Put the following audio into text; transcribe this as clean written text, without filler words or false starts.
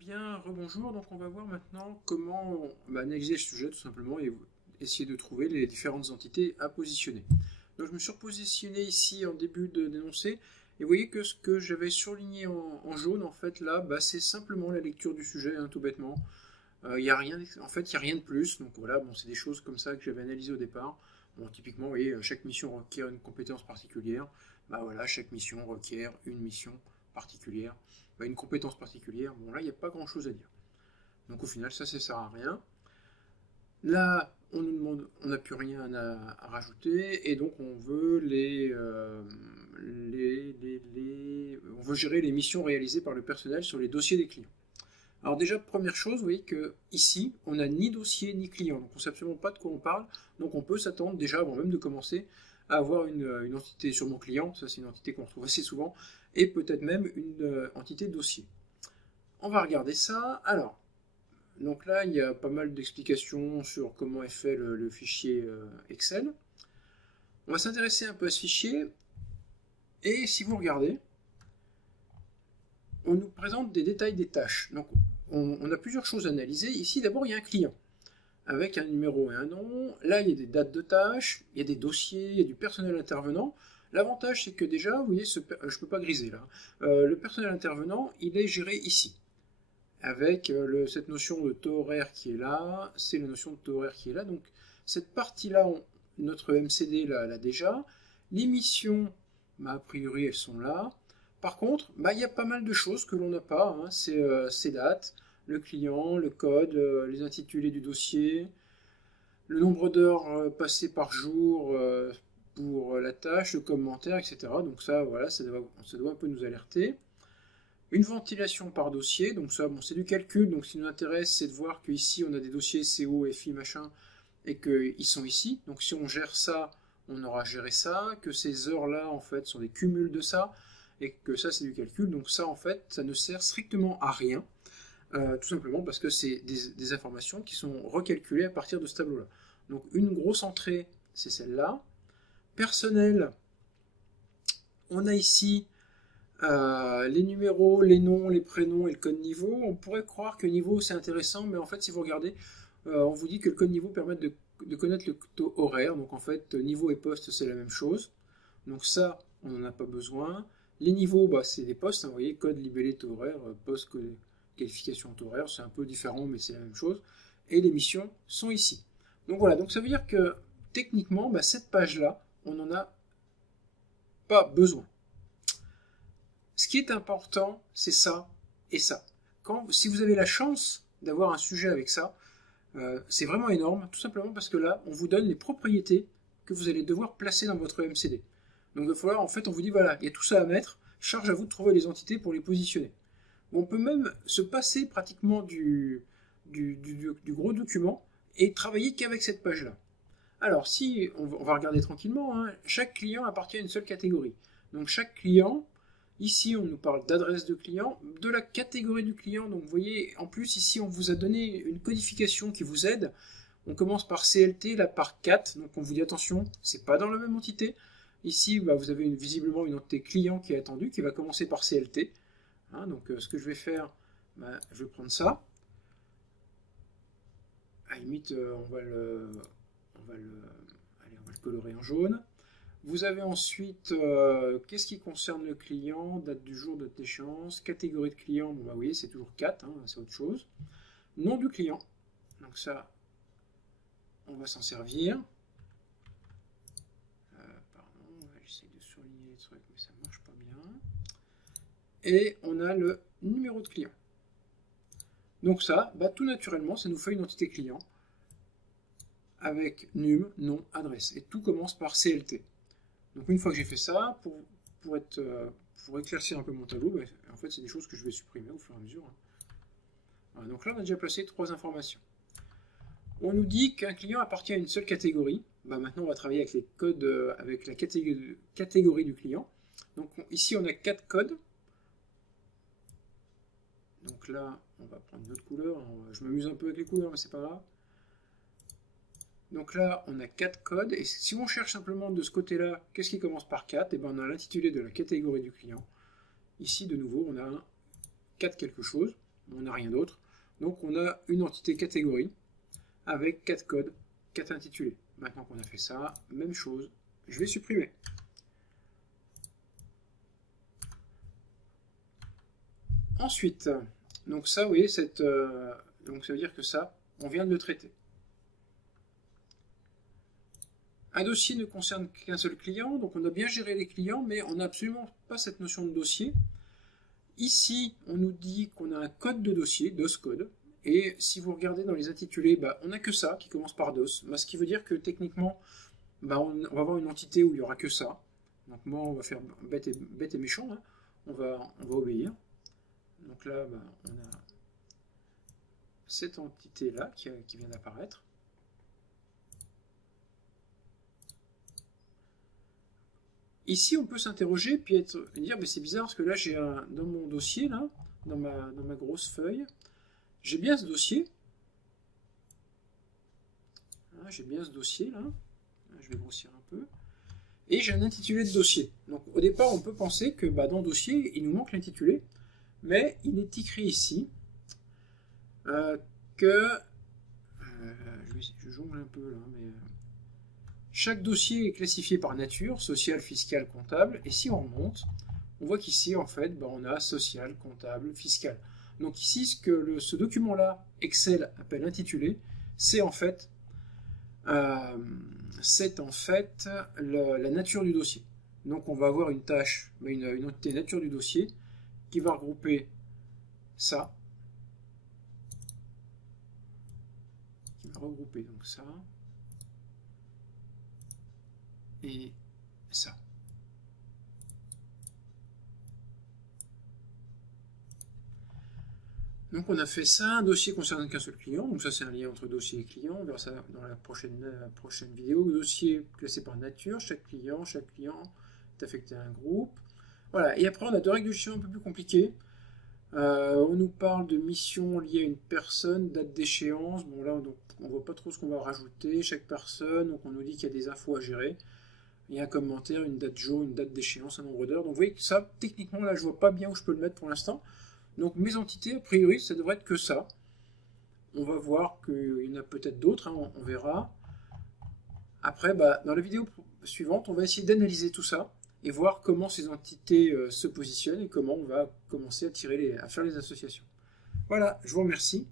bien, rebonjour. Donc on va voir maintenant comment analyser le sujet tout simplement et essayer de trouver les différentes entités à positionner. Donc je me suis repositionné ici en début d'énoncé et vous voyez que ce que j'avais surligné en jaune en fait là, c'est simplement la lecture du sujet, hein, tout bêtement. Il y a rien, en fait il n'y a rien de plus. Donc voilà, bon, c'est des choses comme ça que j'avais analysées au départ. Bon, typiquement, vous voyez, chaque mission requiert une compétence particulière. Voilà, chaque mission requiert une mission particulière, une compétence particulière. Bon, là, il n'y a pas grand-chose à dire. Donc au final, ça sert à rien. Là, on nous demande, on n'a plus rien à rajouter, et donc on veut on veut gérer les missions réalisées par le personnel sur les dossiers des clients. Alors déjà, première chose, vous voyez que ici, on n'a ni dossier ni client, donc on ne sait absolument pas de quoi on parle, donc on peut s'attendre déjà, avant même de commencer, à avoir une entité sur mon client, ça c'est une entité qu'on retrouve assez souvent, et peut-être même une entité dossier. On va regarder ça. Alors, donc là, il y a pas mal d'explications sur comment est fait le fichier Excel. On va s'intéresser un peu à ce fichier, et si vous regardez, on nous présente des détails des tâches. Donc, on a plusieurs choses à analyser. Ici, d'abord, il y a un client, avec un numéro et un nom. Là, il y a des dates de tâches, il y a des dossiers, il y a du personnel intervenant. L'avantage, c'est que déjà, vous voyez, je ne peux pas griser là. Le personnel intervenant, il est géré ici, avec cette notion de taux horaire qui est là, c'est la notion de taux horaire qui est là. Donc, cette partie-là, notre MCD l'a déjà. Les missions, a priori, elles sont là. Par contre, il y a pas mal de choses que l'on n'a pas, hein. C'est ces dates, le client, le code, les intitulés du dossier, le nombre d'heures passées par jour pour la tâche, le commentaire, etc. Donc ça, voilà, ça doit un peu nous alerter. Une ventilation par dossier, donc ça, c'est du calcul, donc ce qui nous intéresse, c'est de voir qu'ici, on a des dossiers CO, FI, machin, et qu'ils sont ici. Donc si on gère ça, on aura géré ça, que ces heures-là, en fait, sont des cumuls de ça, et que ça c'est du calcul, donc ça en fait ça ne sert strictement à rien, tout simplement parce que c'est des informations qui sont recalculées à partir de ce tableau là. Donc une grosse entrée c'est celle-là. Personnel, on a ici les numéros, les noms, les prénoms et le code niveau. On pourrait croire que niveau c'est intéressant, mais en fait si vous regardez, on vous dit que le code niveau permet de connaître le taux horaire, donc en fait niveau et poste c'est la même chose, donc ça on n'en a pas besoin. Les niveaux, c'est des postes, hein, vous voyez, code, libellé, taux horaire, poste, qualification, taux horaire, c'est un peu différent, mais c'est la même chose. Et les missions sont ici. Donc voilà, donc ça veut dire que techniquement, cette page-là, on n'en a pas besoin. Ce qui est important, c'est ça et ça. Si vous avez la chance d'avoir un sujet avec ça, c'est vraiment énorme, tout simplement parce que là, on vous donne les propriétés que vous allez devoir placer dans votre MCD. Donc il va falloir, en fait, on vous dit, voilà, il y a tout ça à mettre, charge à vous de trouver les entités pour les positionner. On peut même se passer pratiquement du gros document et travailler qu'avec cette page-là. Alors, si on va regarder tranquillement, hein, chaque client appartient à une seule catégorie. Donc chaque client, ici on nous parle d'adresse de client, de la catégorie du client, donc vous voyez, en plus ici on vous a donné une codification qui vous aide. On commence par CLT, là par 4, donc on vous dit attention, c'est pas dans la même entité. Ici, vous avez visiblement une entité client qui est attendue, qui va commencer par CLT. Hein, donc, ce que je vais faire, je vais prendre ça. À la limite, on va le colorer en jaune. Vous avez ensuite, qu'est-ce qui concerne le client, date du jour, date d'échéance, catégorie de client, vous voyez, c'est toujours 4, hein, c'est autre chose. Nom du client, donc ça, on va s'en servir. Mais ça marche pas bien. Et on a le numéro de client. Donc ça, tout naturellement, ça nous fait une entité client avec num, nom, adresse. Et tout commence par CLT. Donc une fois que j'ai fait ça, pour éclaircir un peu mon tableau, en fait c'est des choses que je vais supprimer au fur et à mesure. Voilà, donc là on a déjà placé 3 informations. On nous dit qu'un client appartient à une seule catégorie. Maintenant, on va travailler avec les codes, avec la catégorie du client. Donc ici, on a 4 codes. Donc là, on va prendre une autre couleur. Je m'amuse un peu avec les couleurs, mais c'est pas grave. Donc là, on a 4 codes. Et si on cherche simplement de ce côté-là, qu'est-ce qui commence par 4 ? On a l'intitulé de la catégorie du client. Ici, de nouveau, on a un 4 quelque chose. on n'a rien d'autre. Donc on a une entité catégorie avec 4 codes, 4 intitulés. Maintenant qu'on a fait ça, même chose, je vais supprimer. Ensuite, donc ça, vous voyez, donc ça veut dire que ça, on vient de le traiter. Un dossier ne concerne qu'un seul client, donc on a bien géré les clients, mais on n'a absolument pas cette notion de dossier. Ici, on nous dit qu'on a un code de dossier, DOS-code, et si vous regardez dans les intitulés, on n'a que ça qui commence par DOS, ce qui veut dire que techniquement, on va avoir une entité où il n'y aura que ça. Donc moi, on va faire bête et méchant, hein. On va obéir. Donc là, on a cette entité-là qui vient d'apparaître. Ici, on peut s'interroger puis dire, mais c'est bizarre parce que là, j'ai dans mon dossier, là, dans ma grosse feuille, j'ai bien ce dossier. J'ai bien ce dossier, là. Je vais grossir un peu. Et j'ai un intitulé de dossier. Donc, au départ, on peut penser que dans le dossier, il nous manque l'intitulé. Mais il est écrit ici que... je jongle un peu, là, mais... chaque dossier est classifié par nature, social, fiscal, comptable, et si on remonte, on voit qu'ici, en fait, on a social, comptable, fiscal. Donc ici, ce que ce document-là, Excel, appelle intitulé, c'est en fait, la nature du dossier. Donc on va avoir une tâche, une entité nature du dossier, qui va regrouper ça, donc ça, et ça. Donc on a fait ça, un dossier concernant qu'un seul client, donc ça c'est un lien entre dossier et client, on verra ça dans la prochaine vidéo. Dossier classé par nature, chaque client est affecté à un groupe. Voilà, et après on a deux règles de gestion un peu plus compliquées. On nous parle de mission liée à une personne, date d'échéance. Bon là donc, on voit pas trop ce qu'on va rajouter, chaque personne, donc on nous dit qu'il y a des infos à gérer. Il y a un commentaire, une date jour, une date d'échéance, un nombre d'heures. Donc vous voyez que ça, techniquement là je vois pas bien où je peux le mettre pour l'instant. Donc mes entités, a priori, ça devrait être que ça. On va voir qu'il y en a peut-être d'autres, hein, on verra. Après, dans la vidéo suivante, on va essayer d'analyser tout ça et voir comment ces entités se positionnent et comment on va commencer à faire les associations. Voilà, je vous remercie.